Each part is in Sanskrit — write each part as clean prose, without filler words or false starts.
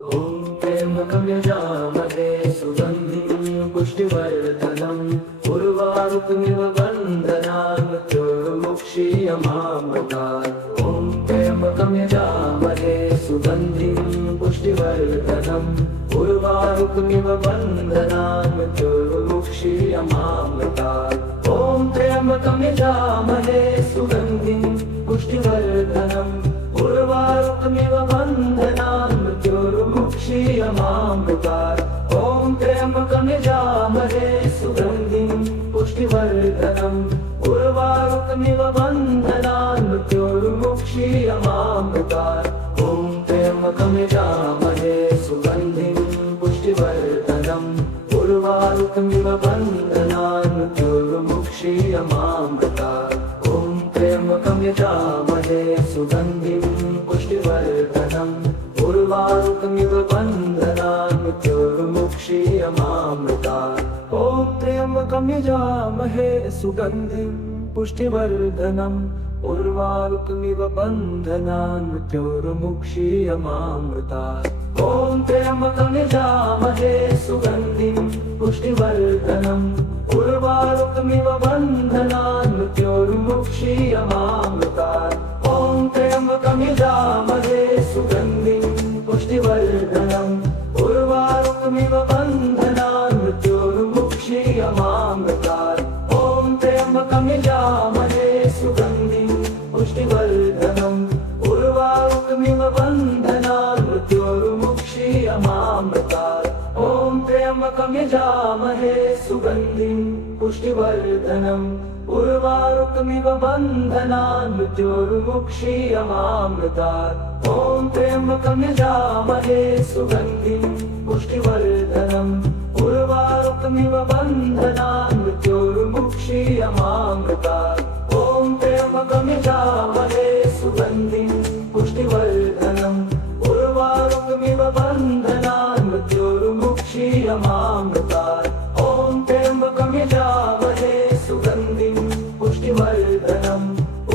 ॐ त्र्यम्बकं यजामहे सुगन्धिं पुष्टिवर्धनम् उर्वारुकमिव बन्धनान् मृत्योर्मुक्षीयमामृतात्। ॐ त्र्यम्बकं यजामहे सुगन्धिं पुष्टिवर्धनम् उर्वारुकमिव बन्धनान् मृत्योर्मुक्षीयमामृतात्। ॐ त्र्यम्बकं यजामहे सुगन्धिं पुष्टिवर्धनम् उर्वारुकमिव बन्धनान् मृत्योर्मुक्षीयमामृतात्। ॐ त्र्यम्बकं यजामहे सुगन्धिं पुष्टिवर्धनम् उर्वारुकमिव बन्धनान् मृत्योर्मुक्षीयमामृतात्। ॐ त्र्यम्बकं यजामहे सुगन्धिं पुष्टिवर्धनम् उर्वारुकमिव बन्धनान् मृत्योर्मुक्षीयमामृतात्। ॐ त्र्यम्बकं यजामहे सुगन्धिं पुष्टिवर्धनम् उर्वारुकमिव बन्धनान् मृत्योर्मुक्षीयमामृतात्। ॐ त्र्यम्बकं यजामहे सुगन्धिं पुष्टिवर्धनम् उर्वारुकमिव बन्धनान् मृत्योर्मुक्षीयमामृतात्। ॐ त्र्यम्बकं यजामहे सुगन्धिं पुष्टिवर्धनम् उर्वारुकमिव बन्धनान् मृत्योर्मुक्षीयमामृतात्। ॐ त्र्यम्बकं यजामहे सुगन्धिं पुष्टिवर्धनम् उर्वारुकमिव बन्धनान् मृत्योर्मुक्षीयमामृतात्। ॐ त्र्यम्बकं यजामहे सुगन्धिं पुष्टिवर्धनम् उर्वारुकमिव बन्धनान् मृत्योर्मुक्षीयमामृतात्। ॐ त्र्यम्बकं यजामहे सुगन्धिं पुष्टिवर्धनम् उर्वारुकमिव बन्धनान् मृत्योर्मुक्षीयमामृतात्। ॐ त्र्यम्बकं यजामहे सुगन्धिं पुष्टिवर्धनम् उर्वारुकमिव बन्धनान् मृत्योर्मुक्षीयमामृतात्। ॐ त्र्यम्बकं यजामहे सुगन्धिं पुष्टिवर्धनम् उर्वारुकमिव बन्धनान् मृत्योर्मुक्षीयमामृतात्। ॐ त्र्यम्बकं यजामहे सुगन्धिं पुष्टिवर्धनम्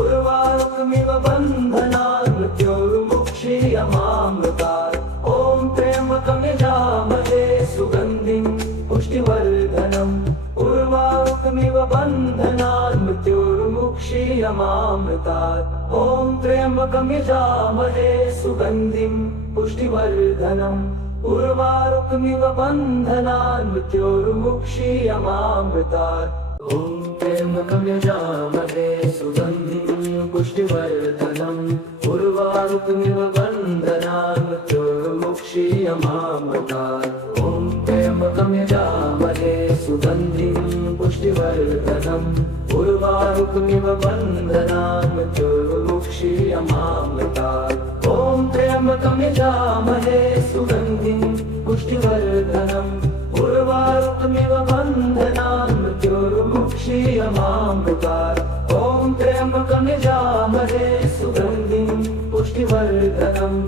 उर्वारुकमिव बन्धनान् मृत्योर्मुक्षीयमामृतात्। ॐ त्र्यम्बकं यजामहे सुगन्धिं पुष्टिवर्धनम् उर्वारुकमिव बन्धनान् मृत्योर्मुक्षीयमामृतात्। ॐ त्र्यम्बकं यजामहे सुगन्धिं पुष्टिवर्धनम् उर्वारुकमिव बन्धनान् मृत्योर्मुक्षीयमामृतात्। ॐ त्र्यम्बकं यजामहे सुगन्धिं पुष्टिवर्धनम् उर्वारुकमिव बन्धनान् मृत्योर्मुक्षीयमामृतात्। ॐ त्र्यम्बकं यजामहे सुगन्धिं पुष्टिवर्धनम् उर्वारुकमिव बन्धनान् मृत्योर्मुक्षीयमामृतात्। ॐ त्र्यम्बकं यजामहे सुगन्धिं पुष्टिवर्धनम् उर्वारुकमिव बन्धनान् मृत्योर्मुक्षीयमामृतात्। ॐ त्र्यम्बकं यजामहे सुगन्धिं पुष्टिवर्धनम्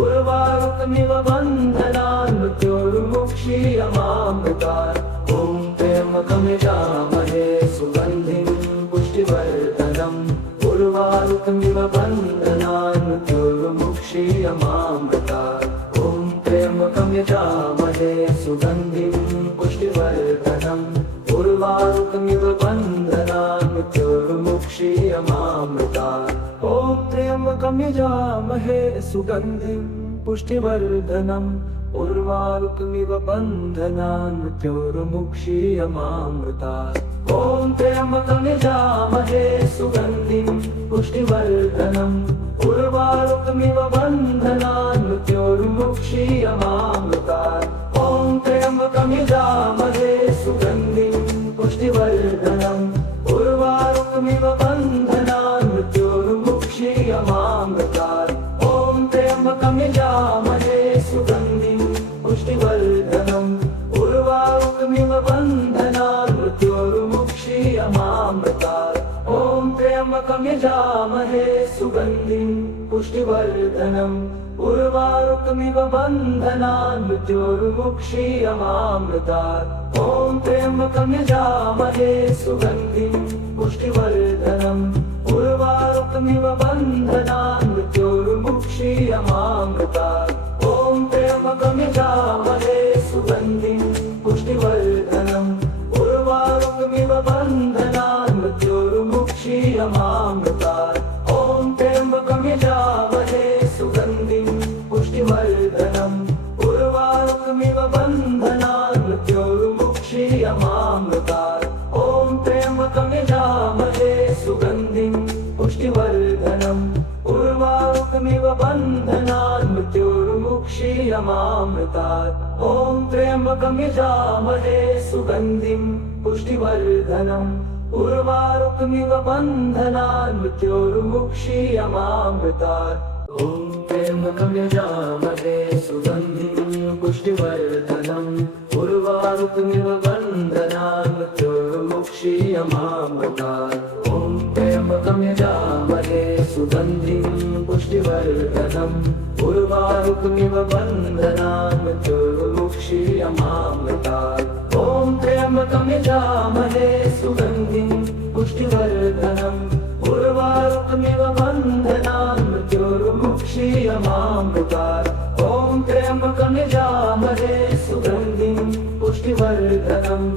उर्वारुकमिव बन्धनान् मृत्योर्मुक्षीयमामृतात्। ॐ त्र्यम्बकं यजामहे सुगन्धिं पुष्टिवर्धनम् उर्वारुकमिव बन्धनान् मृत्योर्मुक्षीयमामृतात्। ॐ त्र्यम्बकं यजामहे सुगन्धिं पुष्टिवर्धनम् उर्वारुकमिव बन्धनान् मृत्योर्मुक्षीयमामृतात्। ॐ त्र्यम्बकं यजामहे सुगन्धिं पुष्टिवर्धनम् उर्वारुकमिव बन्धनान् मृत्योर्मुक्षीयमामृतात्। ॐ त्र्यम्बकं यजामहे सुगन्धिं पुष्टिवर्धनम् उर्वारुकमिव बन्धनान् मृत्योर्मुक्षीयमामृतात्। ॐ त्र्यम्बकं यजामहे सुगन्धिं पुष्टिवर्धनम् उर्वारुकमिव बन्धनान् मृत्योर्मुक्षीयमामृतात्। ॐ त्र्यम्बकं यजामहे सुगन्धिं पुष्टिवर्धनम् उर्वारुकमिव बन्धनान् मृत्योर्मुक्षीयमामृतात्। ॐ त्र्यम्बकं यजामहे सुगन्धिं पुष्टिवर्धनम् उर्वारुकमिव बन्धनान् मृत्योर्मुक्षीयमामृतात्। ॐ त्र्यम्बकं यजामहे सुगन्धिं पुष्टिवर्धनम् उर्वारुकमिव बन्धनान् मृत्योर्मुक्षीयमामृतात्। ॐ त्र्यम्बकं त्र्यम्बकं यजामहे सुगन्धिं पुष्टिवर्धनम् उर्वारुकमिव बन्धनान् मृत्योर्मुक्षीयमामृतात् ॐ त्र्यम्बकं यजामहे सुगन्धिं पुष्टिवर्धनम् उर्वारुकमिव बन्धनान् मृत्योर्मुक्षीयमामृतात् ॐ त्र्यम्बकं यजामहे सुगन्धिं पुष्टिवर्धनम् उर्वारुकमिव बन्धनान् मृत्योर्मुक्षीयमामृतात् ॐ त्र्यम्बकं यजामहे सुगन्धिं पुष्टिवर्धनम् उर्वारुकमिव बन्धनान् मृत्योर्मुक्षीयमामृतात् ॐ त्र्यम्बकं यजामहे सुगन्धिं पुष्टिवर्धनम् उर्वारुकमिव बन्धनान् मृत्योर्मुक्षीयमामृतात् ॐ त्र्यम्बकं यजामहे सुगन्धिं पुष्टिवर्धनम् उर्वारुकमिव बन्धनान् मृत्योर्मुक्षीयमामृतात् ॐ त्र्यम्बकं यजामहे सुगन्धिं पुष्टिवर्धनम् उर्वारुकमिव बन्धनान् मृत्योर्मुक्षीयमामृतात् ॐ त्र्यम्बकं यजामहे सुगन्धिं पुष्टिवर्धनम्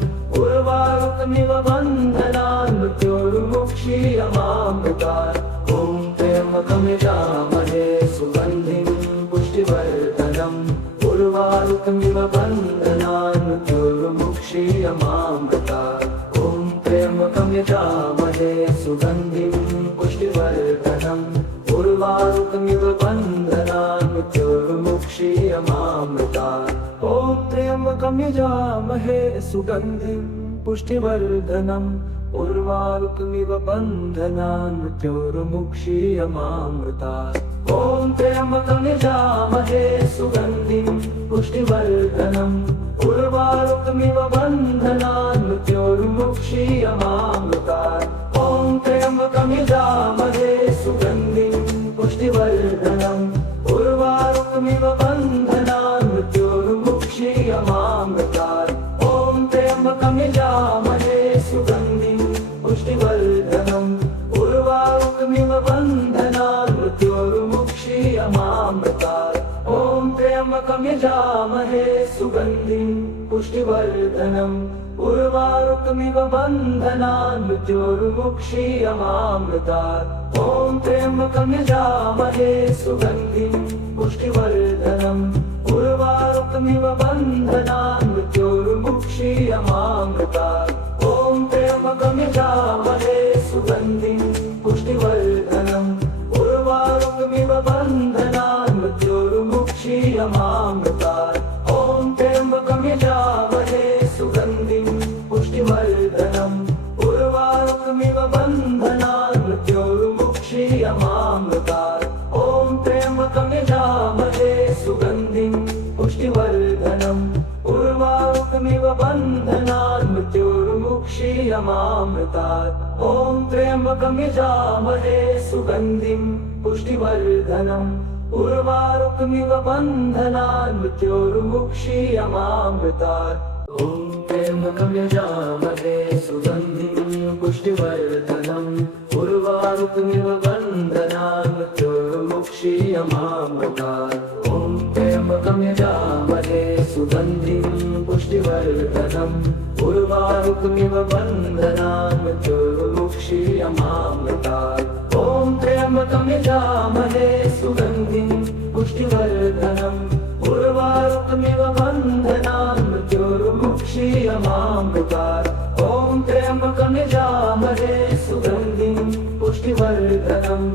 उर्वारुकमिव बन्धनान् मृत्योर्मुक्षीयमामृतात् ॐ त्र्यम्बकं यजामहे सुगन्धिं पुष्टिवर्धनम् उर्वारुकमिव बन्धनान् मृत्योर्मुक्षीयमामृतात् ॐ त्र्यम्बकं यजामहे सुगन्धिं पुष्टिवर्धनम् उर्वारुकमिव बन्धनान् मृत्योर्मुक्षीयमामृतात् ॐ त्र्यम्बकं यजामहे सुगन्धिं पुष्टिवर्धनम् उर्वारुकमिव बन्धनान् मृत्योर्मुक्षीयमामृतात् ॐ त्र्यम्बकं यजामहे सुगन्धिं पुष्टिवर्धनम् उर्वारुकमिव बन्धनान् मृत्योर्मुक्षीयमामृतात् ॐ त्र्यम्बकं यजामहे सुगन्धिं पुष्टिवर्धनम् उर्वारुकमिव बन्धनान् मृत्योर्मुक्षीयमामृतात् ॐ त्र्यम्बकं यजामहे सुगन्धिं पुष्टिवर्धनम् उर्वारुकमिव बन्धनान् मृत्योर्मुक्षीयमामृतात् ॐ त्र्यम्बकं यजामहे सुगन्धिं पुष्टिवर्धनम् उर्वारुकमिव बन्धनान् मृत्योर्मुक्षीयमामृतात् ॐ त्र्यम्बकं यजामहे सुगन्धिं पुष्टिवर्धनम् उर्वारुकमिव बन्धनान् मृत्योर्मुक्षीयमामृतात् ॐ त्र्यम्बकं यजामहे सुगन्धिं पुष्टिवर्धनम् उर्वारुकमिव बन्धनान् मृत्योर्मुक्षीयमामृतात् ॐ त्र्यम्बकं यजामहे सुगन्धिं पुष्टिवर्धनम् उर्वारुकमिव बन्धनान् मृत्योर्मुक्षीयमामृतात् ॐ त्र्यम्बकं यजामहे सुगन्धिं पुष्टिवर्धनम् उर्वारुकमिव बन्धनान् मृत्योर्मुक्षीयमामृतात् ॐ त्र्यम्बकं यजामहे सुगन्धिं पुष्टिवर्धनम् उर्वारुकमिव बन्धनान् मृत्योर्मुक्षीयमामृतात् ॐ त्र्यम्बकं यजामहे सुगन्धिं पुष्टिवर्धनम् उर्वारुकमिव बन्धनान् मृत्योर्मुक्षीयमामृतात् ॐ त्र्यम्बकं यजामहे सुगन्धिं पुष्टिवर्धनम् उर्वारुकमिव बन्धनान् मृत्योर्मुक्षीयमामृतात् ॐ त्र्यम्बकं यजामहे सुगन्धिं पुष्टिवर्धनम् उर्वारुकमिव बन्धनान् मृत्योर्मुक्षीयमामृतात् ॐ त्र्यम्बकं यजामहे सुगन्धिं पुष्टिवर्धनम्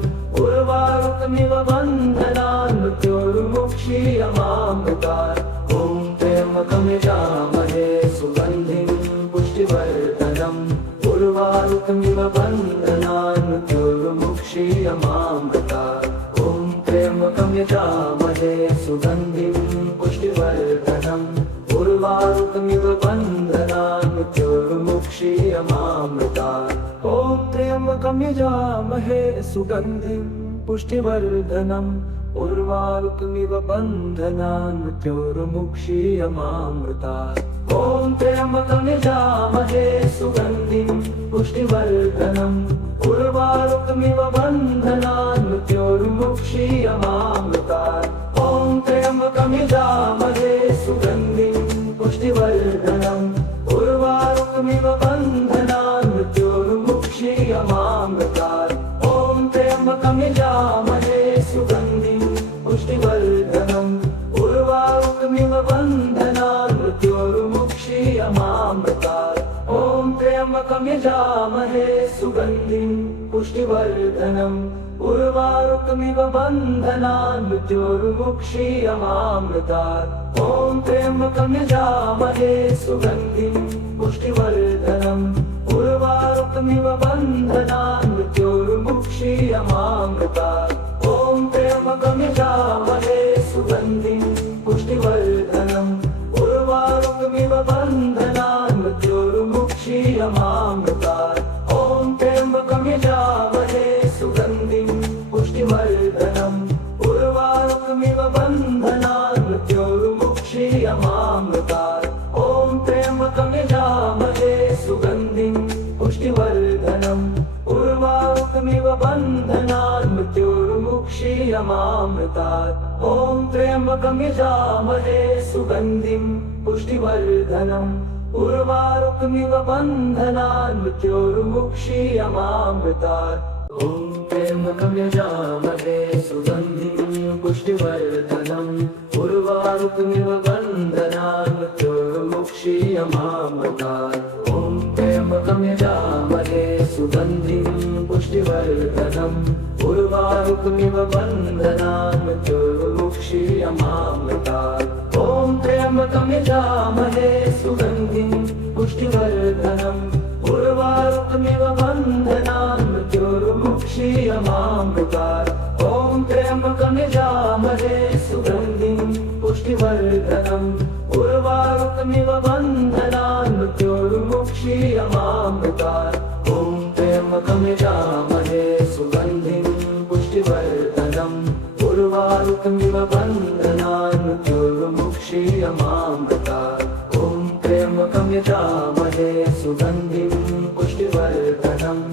उर्वारुकमिव बन्धनान् मृत्योर्मुक्षीयमामृतात् ॐ त्र्यम्बकं यजामहे सुगन्धिं पुष्टिवर्धनम् उर्वारुकमिव बन्धनान् मृत्योर्मुक्षीयमामृतात् ॐ त्र्यम्बकं यजामहे सुगन्धिं पुष्टिवर्धनम् उर्वारुकमिव बन्धनान् मृत्योर्मुक्षीयमामृतात् ॐ त्र्यम्बकं यजामहे सुगन्धिं पुष्टिवर्धनम् उर्वारुकमिव बन्धनान् मृत्योर्मुक्षीयमामृतात् ॐ त्र्यम्बकं यजामहे सुगन्धिं पुष्टिवर्धनम् उर्वारुकमिव बन्धनान् मृत्योर्मुक्षीयमामृतात् ॐ त्र्यम्बकं यजामहे यजामहे सुगन्धिं पुष्टिवर्धनम् उर्वारुकमिव बन्धनान् मृत्योर्मुक्षीयमामृतात्। ॐ त्र्यम्बकं यजामहे सुगन्धिं पुष्टिवर्धनम् उर्वारुकमिव बन्धनान् मृत्योर्मुक्षीयमामृतात्। ॐ त्र्यम्बकं यजामहे सुगन्धिं पुष्टिवर्धनम् उर्वारुकमिव बन्धनान् मृत्योर्मुक्षीयमामृतात्। ॐ त्र्यम्बकं यजामहे सुगन्धिं पुष्टिवर्धनम् उर्वारुकमिव बन्धनान् मृत्योर्मुक्षीयमामृतात्। ॐ त्र्यम्बकं यजामहे सुगन्धिं पुष्टिवर्धनम् उर्वारुकमिव बन्धनान् मृत्योर्मुक्षीयमामृतात्। ॐ त्र्यम्बकं यजामहे सुगन्धिं पुष्टिवर्धनम् उर्वारुकमिव बन्धनान् मृत्योर्मुक्षीयमामृतात्। ॐ त्र्यम्बकं यजामहे सुगन्धिं पुष्टिवर्धनम् उर्वारुकमिव बन्धनान् मृत्योर्मुक्षीयमामृतात्। ॐ त्र्यम्बकं यजामहे सुगन्धिं पुष्टिवर्धनम् उर्वारुकमिव बन्धनान् मृत्योर्मुक्षीयमामृतात्। ॐ त्र्यम्बकं यजामहे सुगन्धिं पुष्टिवर्धनम् उर्वारुकमिव बन्धनान् मृत्योर्मुक्षीयमामृतात्। ॐ त्र्यम्बकं यजामहे सुगन्धिं पुष्टिवर्धनम् उर्वारुकमिव बन्धनान् मृत्योर्मुक्षीयमामृतात्। ॐ त्र्यम्बकं यजामहे सुगन्धिं पुष्टिवर्धनम् उर्वारुकमिव बन्धनान् मृत्योर्मुक्षीयमामृतात्। ॐ त्र्यम्बकं यजामहे सुगन्धिं पुष्टिवर्धनम्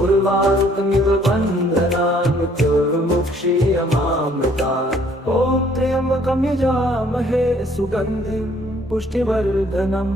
उर्वारुकमिव बन्धनान् मृत्योर्मुक्षीयमामृतात्। ॐ त्र्यम्बकं यजामहे सुगन्धिं पुष्टिवर्धनम्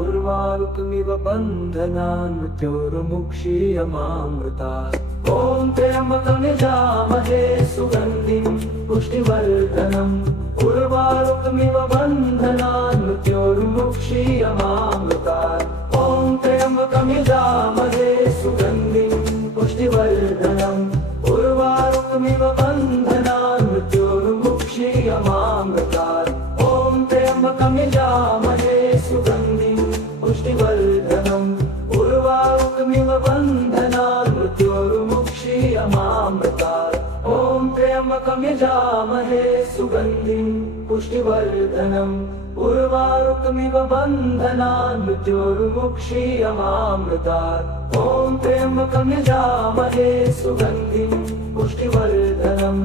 उर्वारुकमिव बन्धनान् मृत्योर्मुक्षीयमामृतात्। ॐ त्र्यम्बकं यजामहे सुगन्धिं पुष्टिवर्धनम् उर्वारुकमिव बन्धनान् मृत्योर्मुक्षीयमामृतात्। ॐ त्र्यम्बकं यजामहे सुगन्धिं पुष्टिवर्धनम् उर्वारुकमिव बन्धनान् मृत्योर्मुक्षीयमामृतात्। ॐ त्र्यम्बकं यजामहे सुगन्धिं पुष्टिवर्धनम् उर्वारुकमिव बन्धनान् मृत्योर्मुक्षीयमामृतात्। ॐ त्र्यम्बकं यजामहे सुगन्धिं पुष्टिवर्धनम् उर्वारुकमिव बन्धनान् मृत्योर्मुक्षीयमामृतात्। ॐ त्र्यम्बकं यजामहे सुगन्धिं पुष्टिवर्धनम्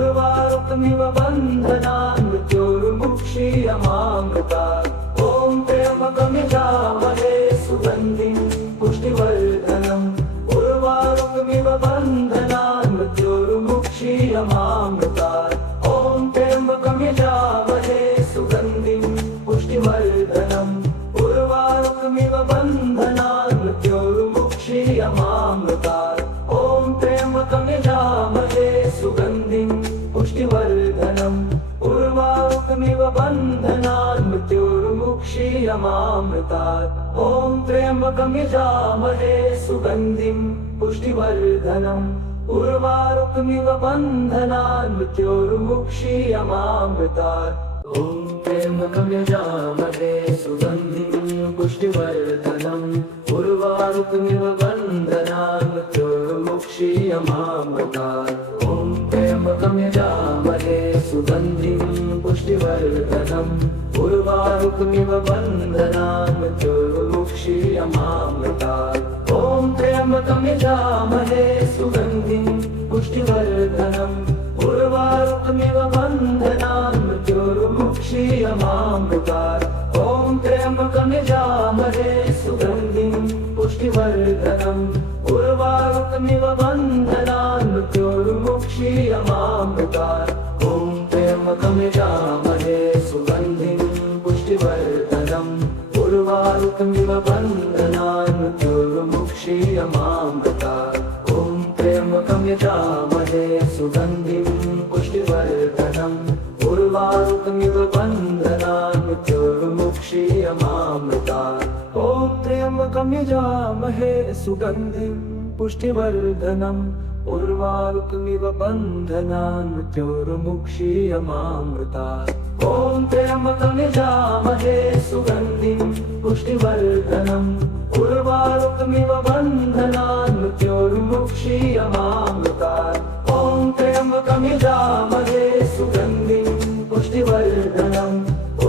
उर्वारुकमिव बन्धनान् मृत्योर्मुक्षीयमामृतात्। ॐ त्र्यम्बकं यजामहे सुगन्धिं पुष्टिवर्धनम् उर्वारुकमिव बन्धनान् मृत्योर्मुक्षीयमामृतात्। ॐ त्र्यम्बकं यजामहे सुगन्धिं पुष्टिवर्धनम् उर्वारुकमिव बन्धनान् मृत्योर्मुक्षीयमामृतात्। ॐ त्र्यम्बकं यजामहे सुगन्धिं पुष्टिवर्धनम् उर्वारुकमिव बन्धनान् मृत्योर्मुक्षीयमामृतात्। ॐ त्र्यम्बकं यजामहे सुगन्धिं पुष्टिवर्धनम् उर्वारुकमिव बन्धनान् मृत्योर्मुक्षीयमामृतात्। ॐ त्र्यम्बकं यजामहे सुगन्धिं पुष्टिवर्धनम् उर्वारुकमिव बन्धनान् मृत्योर्मुक्षीयमामृतात्। ॐ त्र्यम्बकं यजामहे सुगन्धिं पुष्टिवर्धनम् उर्वारुकमिव बन्धनान् मृत्योर्मुक्षीयमामृतात्। ॐ त्र्यम्बकं यजामहे सुगन्धिं पुष्टिवर्धनम् उर्वारुकमिव बन्धनान् मृत्योर्मुक्षीयमामृतात्। ॐ त्र्यम्बकं यजामहे सुगन्धिं पुष्टिवर्धनम् उर्वारुकमिव बन्धनान् मृत्योर्मुक्षीयमामृतात्। ॐ त्र्यम्बकं यजामहे सुगन्धिं पुष्टिवर्धनम् उर्वारुकमिव बन्धनान् मृत्योर्मुक्षीयमामृतात्। ॐ त्र्यम्बकं यजामहे सुगन्धिं पुष्टिवर्धनम् उर्वारुकमिव बन्धनान् मृत्योर्मुक्षीयमामृतात्। ॐ त्र्यम्बकं त्र्यम्बकं यजामहे सुगन्धिं पुष्टिवर्धनम् उर्वारुकमिव बन्धनान् मृत्योर्मुक्षीयमामृतात्। ॐ त्र्यम्बकं यजामहे सुगन्धिं पुष्टिवर्धनम् उर्वारुकमिव बन्धनान् मृत्योर्मुक्षीयमामृतात्। ॐ त्र्यम्बकं यजामहे सुगन्धिं पुष्टिवर्धनम्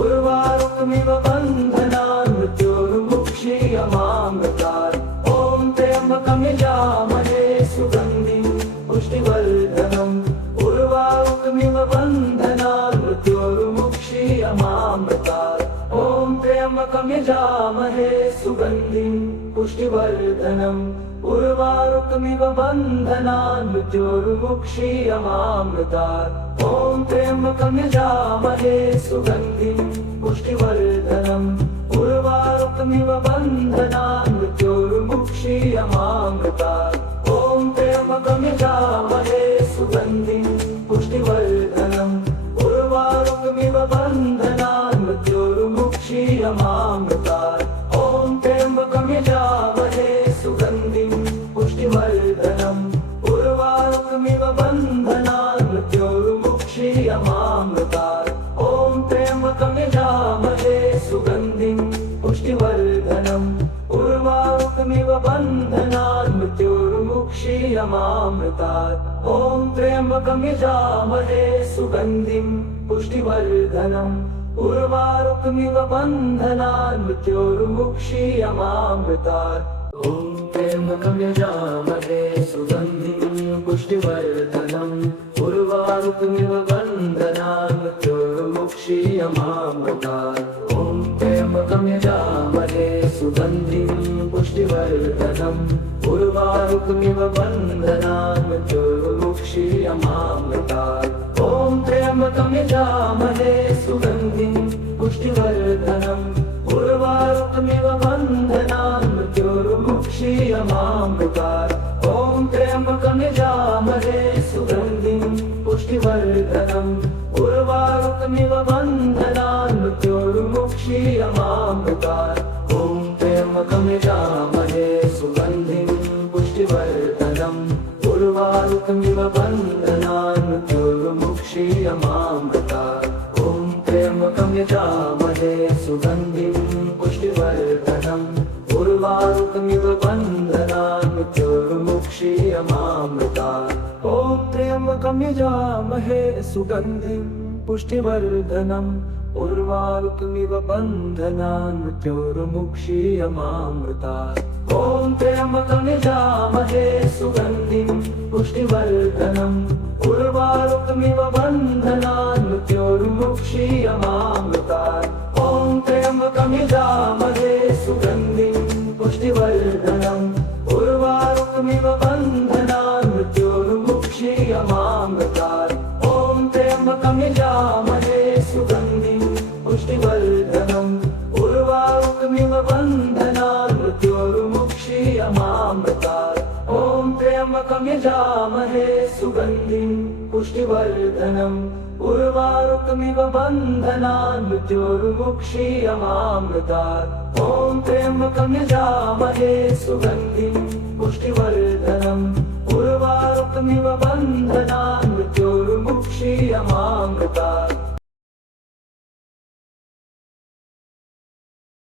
उर्वारुकमिव बन्धनान् मृत्योर्मुक्षीयमामृतात्। ॐ त्र्यम्बकं यजामहे सुगन्धिं पुष्टिवर्धनम् उर्वारुकमिव बन्धनान् मृत्योर्मुक्षीयमामृतात्। ॐ त्र्यम्बकं यजामहे सुगन्धिं पुष्टिवर्धनम् उर्वारुकमिव बन्धनान् मृत्योर्मुक्षीयमामृतात्। ॐ त्र्यम्बकं यजामहे सुगन्धिं पुष्टिवर्धनम् उर्वारुकमिव बन्धनान् मृत्योर्मुक्षीयमामृतात्। ॐ त्र्यम्बकं यजामहे सुगन्धिं पुष्टिवर्धनम् उर्वारुकमिव बन्धनान् मृत्योर्मुक्षीयमामृतात्। ॐ त्र्यम्बकं यजामहे सुगन्धिं पुष्टिवर्धनम् उर्वारुकमिव बन्धनान् मृत्योर्मुक्षीयमामृतात्। ॐ त्र्यम्बकं यजामहे सुगन्धिं पुष्टिवर्धनम् उर्वारुकमिव बन्धनान् मृत्योर्मुक्षीयमामृतात्। ॐ त्र्यम्बकं यजामहे सुगन्धिं पुष्टिवर्धनम् उर्वारुकमिव बन्धनान् मृत्योर्मुक्षीयमामृतात्। ॐ त्र्यम्बकं यजामहे सुगन्धिं पुष्टिवर्धनम् उर्वारुकमिव बन्धनान् मृत्योर्मुक्षीयमामृतात्। ॐ त्र्यम्बकं यजामहे सुगन्धिं पुष्टिवर्धनम् उर्वारुकमिव बन्धनान् मृत्योर्मुक्षीयमामृतात्। ॐ त्र्यम्बकं यजामहे सुगन्धिं पुष्टिवर्धनम् उर्वारुकमिव बन्धनान् मृत्योर्मुक्षीयमामृतात्। ॐ त्र्यम्बकं यजामहे सुगन्धिं पुष्टिवर्धनम् उर्वारुकमिव बन्धनान् मृत्योर्मुक्षीयमामृतात्। ॐ त्र्यम्बकं यजामहे सुगन्धिं पुष्टिवर्धनम् उर्वारुकमिव बन्धनान् मृत्योर्मुक्षीयमामृतात्। ॐ त्र्यम्बकं यजामहे सुगन्धिं पुष्टिवर्धनम् उर्वारुकमिव बन्धनान् मृत्योर्मुक्षीयमामृतात्। ॐ त्र्यम्बकं यजामहे सुगन्धिं पुष्टिवर्धनम् उर्वारुकमिव बन्धनान् मृत्योर्मुक्षीयमामृतात्। ॐ त्र्यम्बकं यजामहे सुगन्धिं पुष्टिवर्धनम् उर्वारुकमिव बन्धनान् मृत्योर्मुक्षीयमामृतात्। ॐ त्र्यम्बकं यजामहे सुगन्धिं पुष्टिवर्धनम् उर्वारुकमिव बन्धनान् मृत्योर्मुक्षीयमामृतात्। ॐ त्र्यम्बकं यजामहे सुगन्धिं पुष्टिवर्धनम् उर्वारुकमिव बन्धनान् मृत्योर्मुक्षीयमामृतात्। ॐ त्र्यम्बकं यजामहे सुगन्धिं पुष्टिवर्धनम् उर्वारुकमिव बन्धनान् मृत्योर्मुक्षीयमामृतात्। ॐ त्र्यम्बकं यजामहे सुगन्धिं पुष्टिवर्धनम् उर्वारुकमिव बन्धनान् मृत्योर्मुक्षीयमामृतात्।